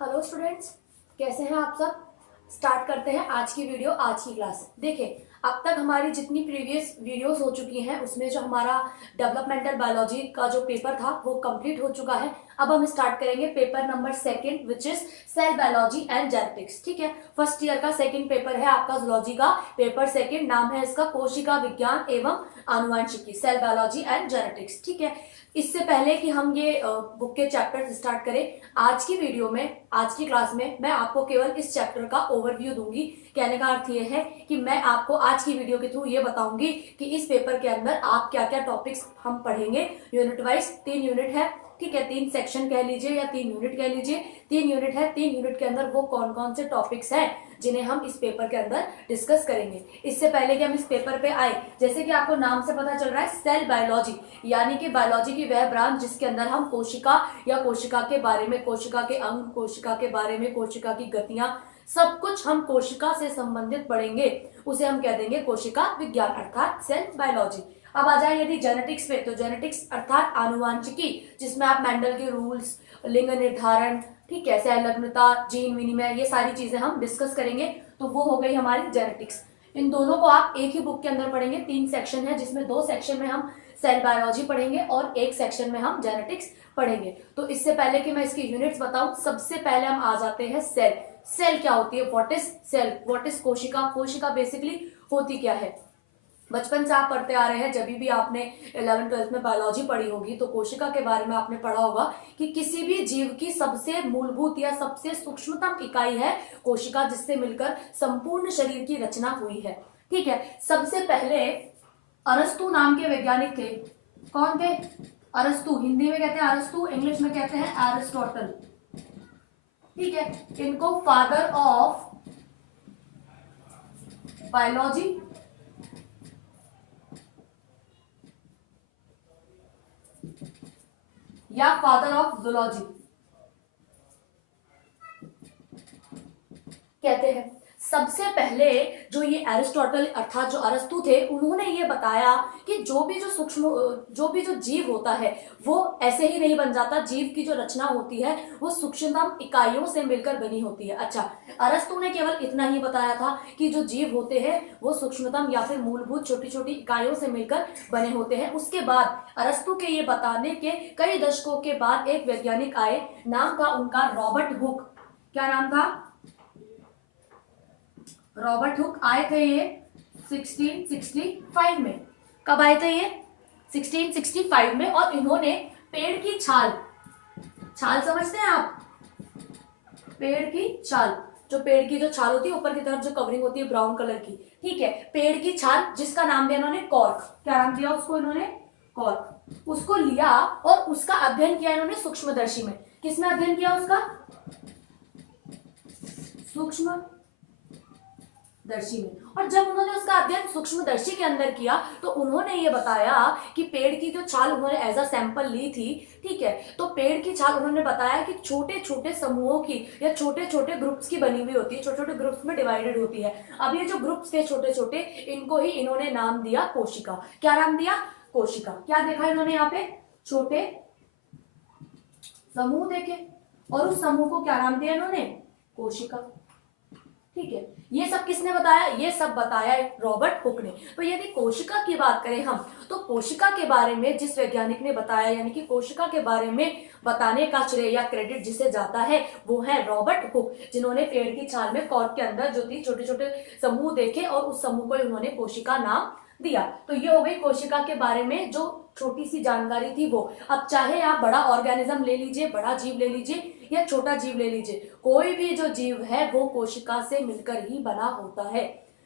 Hello students, कैसे हैं आप सब। स्टार्ट करते हैं आज की वीडियो, आज की क्लास। देखिए, अब तक हमारी जितनी प्रीवियस वीडियोस हो चुकी हैं उसमें जो हमारा डेवलपमेंटल बायोलॉजी का जो पेपर था वो कंप्लीट हो चुका है। अब हम स्टार्ट करेंगे paper number second, which is cell biology and genetics. ठीक है, फर्स्ट ईयर का सेकंड पेपर है आपका जूलॉजी का पेपर सेकंड। नाम है इसका कोशिका विज्ञान एवं आनुवंशिकी, सेल बायोलॉजी एंड जेनेटिक्स। ठीक है, इससे पहले कि हम ये बुक के चैप्टर स्टार्ट करें, आज की वीडियो में, आज की क्लास में मैं आपको केवल इस चैप्टर का ओवरव्यू दूंगी। कहने का अर्थ ये है कि मैं आपको आज की वीडियो के थ्रू ये बताऊंगी कि इस पेपर के अंदर आप क्या क्या टॉपिक्स हम पढ़ेंगे। यूनिट वाइज 3 यूनिट है, ठीक है, 3 सेक्शन कह लीजिए या 3 यूनिट कह लीजिए। 3 यूनिट है, 3 यूनिट के अंदर वो कौन कौन से टॉपिक्स हैं जिन्हें हम इस पेपर के अंदर डिस्कस करेंगे। इससे पहले कि हम इस पेपर पे आए, जैसे कि आपको नाम से पता चल रहा है, सेल बायोलॉजी यानी कि बायोलॉजी की वह ब्रांच जिसके अंदर हम कोशिका या कोशिका के बारे में, कोशिका के अंग, कोशिका के बारे में, कोशिका की गतियां, सब कुछ हम कोशिका से संबंधित पढ़ेंगे, उसे हम कह देंगे कोशिका विज्ञान अर्थात सेल बायोलॉजी। अब आ जाए यदि जेनेटिक्स पे, तो जेनेटिक्स अर्थात आनुवांशिकी, जिसमें आप मेंडल के रूल्स, लिंग निर्धारण, ठीक है, सहलग्नता, जीन विनिमय, ये सारी चीजें हम डिस्कस करेंगे। तो वो हो गई हमारी जेनेटिक्स। इन दोनों को आप एक ही बुक के अंदर पढ़ेंगे। 3 सेक्शन है जिसमें 2 सेक्शन में हम सेल बायोलॉजी पढ़ेंगे और 1 सेक्शन में हम जेनेटिक्स पढ़ेंगे। तो इससे पहले कि मैं इसकी यूनिट्स बताऊं, सबसे पहले हम आ जाते हैं सेल। सेल क्या होती है, what is cell, what is कोशिका। कोशिका बेसिकली होती क्या है, बचपन से आप पढ़ते आ रहे हैं, जब भी आपने 11th-12th में बायोलॉजी पढ़ी होगी तो कोशिका के बारे में आपने पढ़ा होगा कि किसी भी जीव की सबसे मूलभूत या सबसे सूक्ष्मतम इकाई है कोशिका, जिससे मिलकर संपूर्ण शरीर की रचना हुई है। ठीक है, सबसे पहले अरस्तु नाम के वैज्ञानिक थे। कौन थे? अरस्तु, हिंदी में कहते हैं अरस्तु, इंग्लिश में कहते हैं एरिस्टोटल। ठीक है, इनको फादर ऑफ बायोलॉजी या फादर ऑफ जूलॉजी कहते हैं। सबसे पहले जो ये एरिस्टोटल अर्थात जो अरस्तु थे, उन्होंने ये बताया कि जो भी जो जीव होता है वो ऐसे ही नहीं बन जाता। जीव की जो रचना होती है वो सूक्ष्मतम इकाइयों से मिलकर बनी होती है। अच्छा, अरस्तु ने केवल इतना ही बताया था कि जो जीव होते हैं वो सूक्ष्मतम या फिर मूलभूत छोटी छोटी इकाइयों से मिलकर बने होते हैं। उसके बाद अरस्तु के ये बताने के कई दशकों के बाद एक वैज्ञानिक आए, नाम था उनका रॉबर्ट हुक। क्या नाम था? Robert Hooke. आए थे ये 1665 में। कब आए थे ये? 1665 में। और इन्होंने पेड़ की छाल, छाल समझते हैं आप? पेड़ की छाल, जो पेड़ की जो छाल होती है, ऊपर की तरफ जो कवरिंग होती है ब्राउन कलर की, ठीक है, पेड़ की छाल, जिसका नाम दिया इन्होंने कॉर्क। क्या नाम दिया उसको इन्होंने? कॉर्क। उसको लिया और उसका अध्ययन किया इन्होंने सूक्ष्मदर्शी में। किसमें अध्ययन किया उसका? सूक्ष्म दर्शी में। और जब उन्होंने उसका अध्ययन सूक्ष्मदर्शी के अंदर किया तो उन्होंने ये बताया कि पेड़ की जो छाल उन्होंने एज अ सैंपल ली थी, ठीक है, तो पेड़ की छाल उन्होंने बताया कि छोटे छोटे समूहों की या छोटे छोटे ग्रुप्स की बनी हुई होती है, छोटे छोटे ग्रुप्स में डिवाइडेड होती है। अब ये जो ग्रुप्स थे छोटे छोटे, इनको ही इन्होंने नाम दिया कोशिका। क्या नाम दिया? कोशिका। क्या देखा इन्होंने यहाँ पे? छोटे समूह देखे और उस समूह को क्या नाम दिया इन्होंने? कोशिका। ठीक है, ये सब किसने बताया? ये सब बताया रॉबर्ट हुक ने। तो यदि कोशिका की बात करें हम, तो कोशिका के बारे में जिस वैज्ञानिक ने बताया, यानी कि कोशिका के बारे में बताने का श्रेय या क्रेडिट जिसे जाता है, वो है रॉबर्ट हुक, जिन्होंने पेड़ की छाल में कॉर्क के अंदर जो थी छोटे छोटे समूह देखे और उस समूह को उन्होंने कोशिका नाम दिया। तो ये हो गई कोशिका के बारे में जो छोटी सी जानकारी थी वो। अब चाहे आप बड़ा ऑर्गेनिज्म ले लीजिए, बड़ा जीव ले लीजिए या छोटा जीव ले लीजिए, कोई भी जो जीव है वो कोशिका से मिलकर ही बना होता है।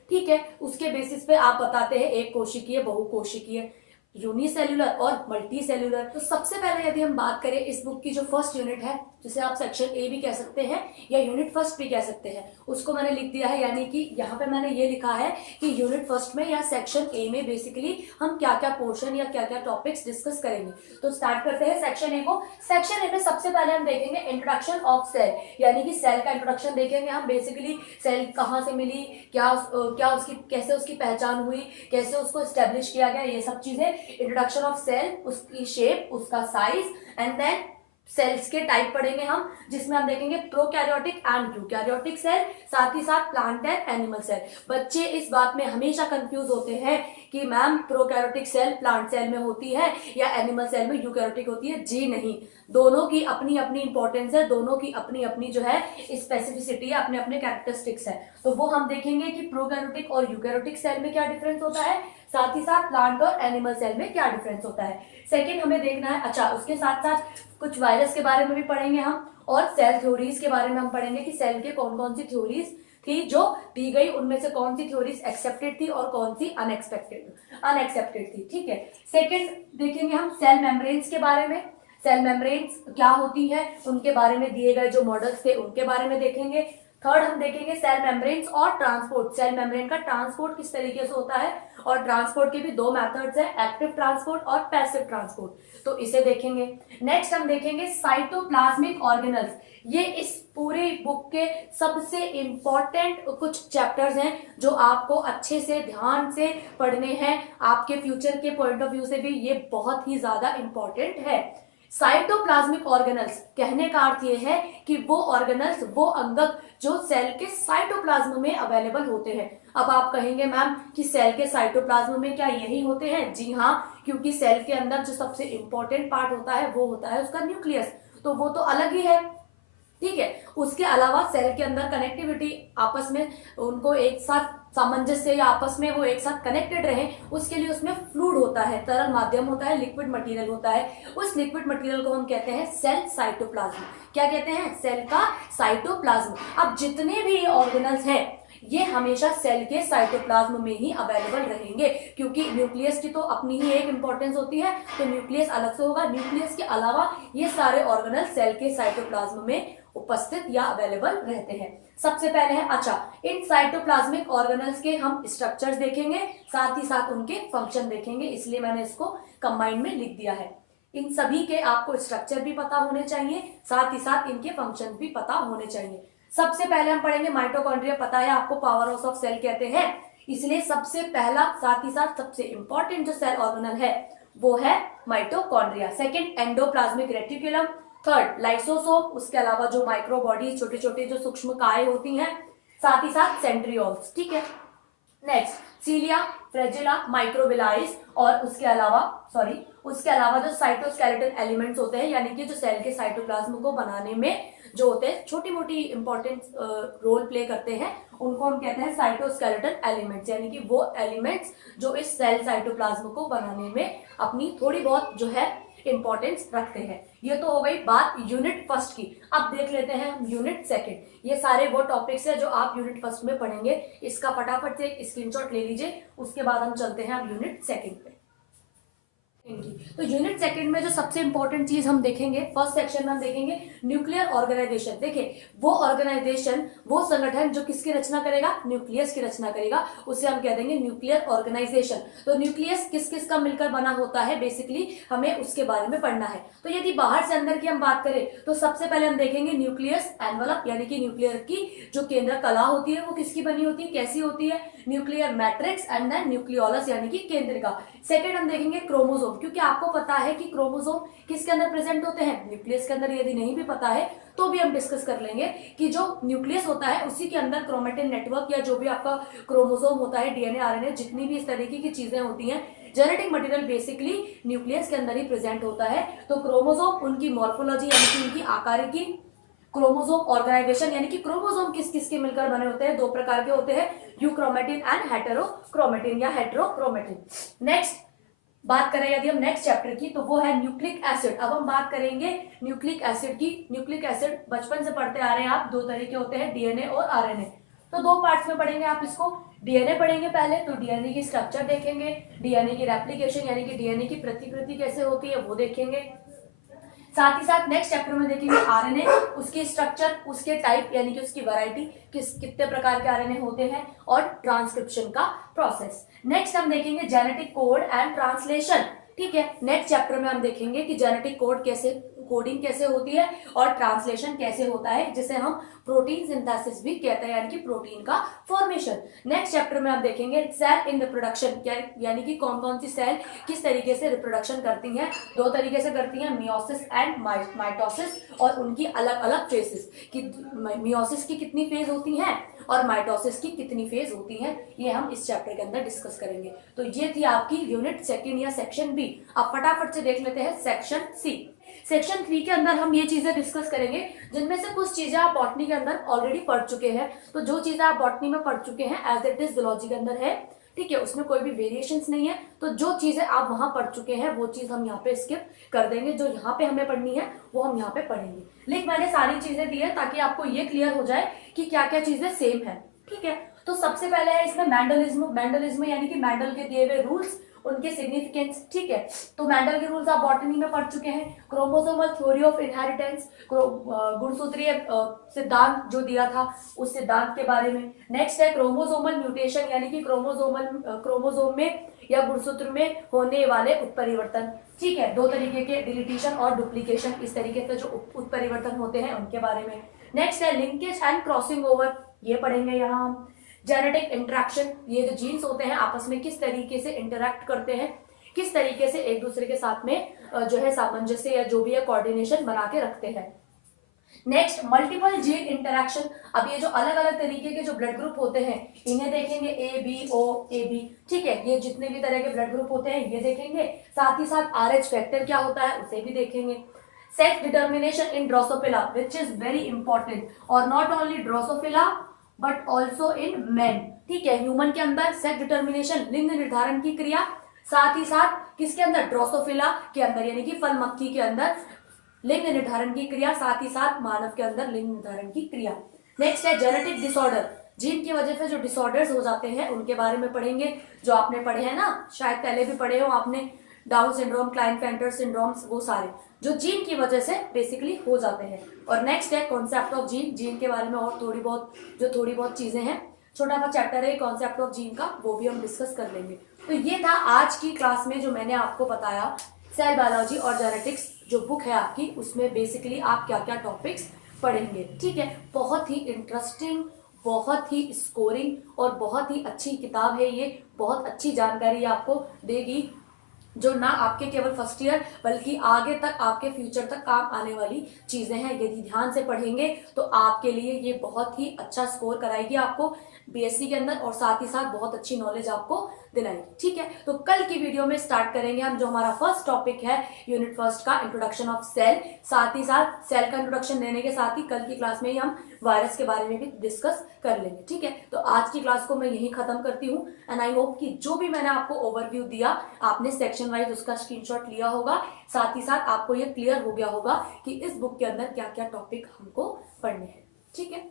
ठीक है, उसके बेसिस पे आप बताते हैं एक कोशिकीय, बहुकोशिकीय, यूनिसेल्युलर और मल्टी सेल्युलर। तो सबसे पहले यदि हम बात करें इस बुक की जो फर्स्ट यूनिट है, जिसे आप सेक्शन ए भी कह सकते हैं या यूनिट फर्स्ट भी कह सकते हैं, उसको मैंने लिख दिया है। यानी कि यहाँ पे मैंने ये लिखा है कि यूनिट फर्स्ट में या सेक्शन ए में बेसिकली हम क्या क्या पोर्शन या क्या क्या टॉपिक्स डिस्कस करेंगे। तो स्टार्ट करते हैं सेक्शन ए को। सेक्शन ए में सबसे पहले हम देखेंगे इंट्रोडक्शन ऑफ सेल, यानी कि सेल का इंट्रोडक्शन देखेंगे हम। बेसिकली सेल कहाँ से मिली, क्या उसकी, कैसे उसकी पहचान हुई, कैसे उसको स्टेब्लिश किया गया, ये सब चीजें। इंट्रोडक्शन ऑफ सेल, उसकी शेप, उसका साइज, एंड देन सेल्स के टाइप पढ़ेंगे हम, जिसमें हम देखेंगे प्रोकैरियोटिक एंड यूकैरियोटिक सेल, साथ ही साथ प्लांट एंड एनिमल सेल। बच्चे इस बात में हमेशा कंफ्यूज होते हैं कि ma'am prokaryotic cell plant cell में होती है या एनिमल सेल में यूकैरियोटिक होती है। जी नहीं, दोनों की अपनी अपनी इंपॉर्टेंस है, दोनों की अपनी अपनी जो है स्पेसिफिसिटी है, अपने अपने कैरेक्टरिस्टिक्स है। तो वो हम देखेंगे कि प्रोकैरियोटिक और यूकैरियोटिक सेल में क्या डिफरेंस होता है, साथ ही साथ प्लांट और एनिमल सेल में क्या डिफरेंस होता है। सेकेंड हमें देखना है, अच्छा उसके साथ साथ कुछ वायरस के बारे में भी पढ़ेंगे हम, और सेल थ्योरीज के बारे में हम पढ़ेंगे कि सेल के कौन कौन सी थ्योरीज थी जो दी गई, उनमें से कौन सी थ्योरीज एक्सेप्टेड थी और कौन सी अनएक्सेप्टेड थी। ठीक है, सेकंड देखेंगे हम सेल मेम्ब्रेन्स के बारे में, सेल मेम्ब्रेन्स क्या होती है उनके बारे में दिए गए जो मॉडल्स थे उनके बारे में देखेंगे। थर्ड हम देखेंगे सेल मेम्ब्रेन्स और ट्रांसपोर्ट, सेल मेम्ब्रेन का ट्रांसपोर्ट किस तरीके से होता है, और ट्रांसपोर्ट के भी दो मेथड्स है, एक्टिव ट्रांसपोर्ट और पैसिव ट्रांसपोर्ट, तो इसे देखेंगे। नेक्स्ट हम देखेंगे साइटोप्लाज्मिक ऑर्गेनल्स, ये इस पूरे बुक के सबसे इंपॉर्टेंट कुछ चैप्टर्स हैं जो आपको अच्छे से ध्यान से पढ़ने हैं, आपके फ्यूचर के पॉइंट ऑफ व्यू से भी ये बहुत ही ज्यादा इंपॉर्टेंट है। साइटोप्लाज्मिक ऑर्गेनल्स कहने का अर्थ ये है कि वो ऑर्गेनल्स, वो अंगक जो सेल के साइटोप्लाज्म में अवेलेबल होते हैं। अब आप कहेंगे मैम कि सेल के साइटोप्लाज्म में क्या यही होते हैं? जी हाँ, क्योंकि सेल के अंदर जो सबसे इंपॉर्टेंट पार्ट होता है वो होता है उसका न्यूक्लियस, तो वो तो अलग ही है। ठीक है, उसके अलावा सेल के अंदर कनेक्टिविटी, आपस में उनको एक साथ सामंजस्य या आपस में वो एक साथ कनेक्टेड रहे, उसके लिए उसमें फ्लूइड होता है, तरल माध्यम होता है, लिक्विड मटेरियल होता है। उस लिक्विड मटेरियल को हम कहते हैं सेल साइटोप्लाज्म। क्या कहते हैं? सेल का साइटोप्लाज्म। अब जितने भी ऑर्गेनल्स हैं ये हमेशा सेल के साइटोप्लाज्म में ही अवेलेबल रहेंगे, क्योंकि न्यूक्लियस की तो अपनी ही एक इंपॉर्टेंस होती है, तो न्यूक्लियस अलग से होगा। न्यूक्लियस के अलावा ये सारे ऑर्गेनल सेल के साइटोप्लाज्म में उपस्थित या अवेलेबल रहते हैं। सबसे पहले है, अच्छा इन साइटोप्लाज्मिक ऑर्गेनल्स के हम स्ट्रक्चर्स देखेंगे, साथ ही साथ उनके फंक्शन देखेंगे, इसलिए मैंने इसको कंबाइंड में लिख दिया है। इन सभी के आपको स्ट्रक्चर भी पता होने चाहिए, साथ ही साथ इनके फंक्शन भी पता होने चाहिए। सबसे पहले हम पढ़ेंगे माइटोकॉन्ड्रिया। पता है आपको पावर हाउस ऑफ सेल कहते हैं, इसलिए सबसे पहला साथ ही साथ सबसे इंपॉर्टेंट जो सेल ऑर्गेनल है वो है mitochondria. Second endoplasmic reticulum, third lysosome, उसके अलावा जो माइक्रोबॉडी छोटे छोटे जो सूक्ष्म काय होती हैं, साथ ही साथ सेंट्रियोल्स। ठीक है, नेक्स्ट सीलिया, फ्रेजिला, माइक्रोबिलाइस, और उसके अलावा जो साइटोस्केलेटल एलिमेंट्स होते हैं, यानी कि जो सेल के साइटोप्लाज्म को बनाने में जो होते हैं छोटी मोटी इंपॉर्टेंट रोल प्ले करते हैं, उनको हम कहते हैं साइटोस्केलेटल एलिमेंट्स, यानी कि वो एलिमेंट्स जो इस सेल साइटोप्लाज्म को बनाने में अपनी थोड़ी बहुत जो है इंपॉर्टेंस रखते हैं। ये तो हो गई बात यूनिट फर्स्ट की। अब देख लेते हैं हम यूनिट सेकंड। ये सारे वो टॉपिक्स हैं जो आप यूनिट फर्स्ट में पढ़ेंगे, इसका फटाफट से एक स्क्रीनशॉट ले लीजिए, उसके बाद हम चलते हैं अब यूनिट सेकंड पे। तो यूनिट सेकंड में जो सबसे इंपॉर्टेंट चीज हम देखेंगे, फर्स्ट सेक्शन में हम देखेंगे न्यूक्लियर ऑर्गेनाइजेशन। देखिए वो ऑर्गेनाइजेशन, वो संगठन जो किसकी रचना करेगा? न्यूक्लियस की रचना करेगा, उसे हम कह देंगे न्यूक्लियर ऑर्गेनाइजेशन। तो न्यूक्लियस किस किस का मिलकर बना होता है, बेसिकली हमें उसके बारे में पढ़ना है। तो यदि बाहर से अंदर की हम बात करें तो सबसे पहले हम देखेंगे न्यूक्लियस एनवलप, यानी कि न्यूक्लियर की जो केंद्र कला होती है वो किसकी बनी होती है, कैसी होती है? Nuclear matrix and then nucleolus, यानी कि केंद्रिका। सेकंड हम देखेंगे क्रोमोसोम, क्योंकि आपको पता है कि क्रोमोसोम किसके अंदर प्रेजेंट होते हैं? न्यूक्लियस के अंदर। यदि नहीं भी पता है तो भी हम डिस्कस कर लेंगे कि जो न्यूक्लियस होता है उसी के अंदर क्रोमेटिन नेटवर्क या जो भी आपका क्रोमोसोम होता है, डीएनए, आरएनए, जितनी भी इस तरीके की चीजें होती हैं, जेनेटिक मटेरियल बेसिकली न्यूक्लियस के अंदर ही प्रेजेंट होता है। तो क्रोमोसोम, उनकी मॉर्फोलॉजी यानी कि उनकी आकारिकी, क्रोमोसोम ऑर्गेनाइजेशन यानी कि क्रोमोसोम किस किस के मिलकर बने होते हैं, दो प्रकार के होते हैं, यूक्रोमेटिन एंड हेटेरोक्रोमेटिन या हेटेरोक्रोमेटिन। नेक्स्ट बात करें यदि हम नेक्स्ट चैप्टर की, तो वो है न्यूक्लिक एसिड। अब हम बात करेंगे न्यूक्लिक एसिड की। न्यूक्लिक एसिड बचपन से पढ़ते आ रहे हैं आप, दो तरीके होते हैं, डीएनए और आरएनए। तो दो पार्ट्स में पढ़ेंगे आप इसको। डीएनए पढ़ेंगे पहले, तो डीएनए की स्ट्रक्चर देखेंगे, डीएनए की रेप्लिकेशन यानी कि डीएनए की प्रतिकृति कैसे होती है वो देखेंगे। साथ ही साथ नेक्स्ट चैप्टर में देखेंगे आरएनए, उसकी स्ट्रक्चर, उसके टाइप यानी कि उसकी वैरायटी, कितने प्रकार के आरएनए होते हैं, और ट्रांसक्रिप्शन का प्रोसेस। नेक्स्ट हम देखेंगे जेनेटिक कोड एंड ट्रांसलेशन। ठीक है, नेक्स्ट चैप्टर में हम देखेंगे कि जेनेटिक कोड कैसे कोडिंग कैसे होती है और ट्रांसलेशन कैसे होता है, जिसे हम प्रोटीन सिंथेसिस भी कहते हैं, यानी कि प्रोटीन का फॉर्मेशन। नेक्स्ट चैप्टर में आप देखेंगे सेल इन रिप्रोडक्शन, यानी कि कौन कौन सी सेल किस तरीके से रिप्रोडक्शन करती हैं। दो तरीके से करती हैं, मियोसिस एंड माइटोसिस, और उनकी अलग अलग फेजेस कि मियोसिस की कितनी फेज होती हैं और माइटोसिस की कितनी फेज होती हैं, ये हम इस चैप्टर के अंदर डिस्कस करेंगे। तो ये थी आपकी यूनिट सेकंड या सेक्शन बी। अब फटाफट से देख लेते हैं सेक्शन सी। सेक्शन 3 के अंदर हम ये चीजें डिस्कस करेंगे जिनमें से कुछ चीजें आप बॉटनी के अंदर ऑलरेडी पढ़ चुके हैं। तो जो चीजें आप बॉटनी में पढ़ चुके हैं एज इट इज जूलॉजी के अंदर है, ठीक है, उसमें कोई भी वेरिएशंस नहीं है। तो जो चीजें आप वहां पढ़ चुके हैं वो चीज हम यहाँ पे स्किप कर देंगे, जो यहाँ पे हमें पढ़नी है वो हम यहाँ पे पढ़ेंगे। लेकिन मैंने सारी चीजें दी है ताकि आपको ये क्लियर हो जाए कि क्या क्या चीजें सेम है, ठीक है। तो सबसे पहले है इसमें मैंडलिज्म यानी कि मैंडल के दिए हुए रूल्स, उनके सिग्निफिकेंस, ठीक है। तो मैंडल के रूल्स आप बॉटनी में पढ़ चुके हैं। क्रोमोसोमल थ्योरी ऑफ इनहेरिटेंस, गुणसूत्रीय सिद्धांत जो दिया था उस सिद्धांत के बारे में। नेक्स्ट है क्रोमोसोमल म्यूटेशन, यानी कि क्रोमोसोम में या गुणसूत्र में होने वाले उत्परिवर्तन, ठीक है। दो तरीके के डिलीटिशन और डुप्लीकेशन, इस तरीके से जो उत्परिवर्तन होते हैं उनके बारे में। नेक्स्ट है लिंकेज एंड क्रॉसिंग ओवर, ये पढ़ेंगे यहाँ हम। जेनेटिक इंटरेक्शन, ये जो जीन्स होते हैं आपस में किस तरीके से इंटरेक्ट करते हैं, किस तरीके से एक दूसरे के साथ में जो है सामंजस्य या जो भी है कोऑर्डिनेशन बना के रखते हैं। नेक्स्ट मल्टीपल जीन इंटरेक्शन, अब ये जो अलग अलग तरीके के जो ब्लड ग्रुप होते हैं इन्हें देखेंगे, A B O A B, ठीक है। ये जितने भी तरह के ब्लड ग्रुप होते हैं ये देखेंगे, साथ ही साथ RH फैक्टर क्या होता है उसे भी देखेंगे। Sex determination in drosophila which is very important, और not only drosophila but also in man, ठीक है। ह्यूमन के अंदर सेक्स डिटर्मिनेशन लिंग निर्धारण की क्रिया, साथ ही साथ किसके अंदर, ड्रोसोफिला के अंदर, यानी कि फल मक्खी के अंदर लिंग निर्धारण की क्रिया, साथ ही साथ मानव के अंदर लिंग निर्धारण की क्रिया। नेक्स्ट है जेनेटिक डिसऑर्डर, जीन की वजह से जो डिसऑर्डर्स हो जाते हैं उनके बारे में पढ़ेंगे, जो आपने पढ़े हैं ना, शायद पहले भी पढ़े हो आपने, डाउन सिंड्रोम, क्लाइनफेल्टर सिंड्रोम्स, वो सारे जो जीन की वजह से बेसिकली हो जाते हैं। और नेक्स्ट है कॉन्सेप्ट ऑफ जीन, जीन के बारे में और थोड़ी बहुत चीजें हैं, छोटा सा चैप्टर है कॉन्सेप्ट ऑफ जीन का, वो भी हम डिस्कस कर लेंगे। तो ये था आज की क्लास में जो मैंने आपको बताया, सेल बायोलॉजी और जेनेटिक्स जो बुक है आपकी, उसमें बेसिकली आप क्या क्या टॉपिक्स पढ़ेंगे, ठीक है। बहुत ही इंटरेस्टिंग, बहुत ही स्कोरिंग और बहुत ही अच्छी किताब है ये, बहुत अच्छी जानकारी आपको देगी, जो ना आपके केवल फर्स्ट ईयर बल्कि आगे तक आपके फ्यूचर तक काम आने वाली चीजें हैं। यदि ध्यान से पढ़ेंगे तो आपके लिए ये बहुत ही अच्छा स्कोर कराएगी आपको BSc के अंदर, और साथ ही साथ बहुत अच्छी नॉलेज आपको दिलाएगी, ठीक है। तो कल की वीडियो में स्टार्ट करेंगे हम जो हमारा फर्स्ट टॉपिक है यूनिट फर्स्ट का, इंट्रोडक्शन ऑफ सेल। साथ ही साथ सेल का इंट्रोडक्शन देने के साथ ही कल की क्लास में ही हम वायरस के बारे में भी डिस्कस कर लेंगे, ठीक है। तो आज की क्लास को मैं यही खत्म करती हूँ, एंड आई होप कि जो भी मैंने आपको ओवरव्यू दिया आपने सेक्शन वाइज उसका स्क्रीनशॉट लिया होगा, साथ ही साथ आपको ये क्लियर हो गया होगा कि इस बुक के अंदर क्या क्या टॉपिक हमको पढ़ने हैं, ठीक है।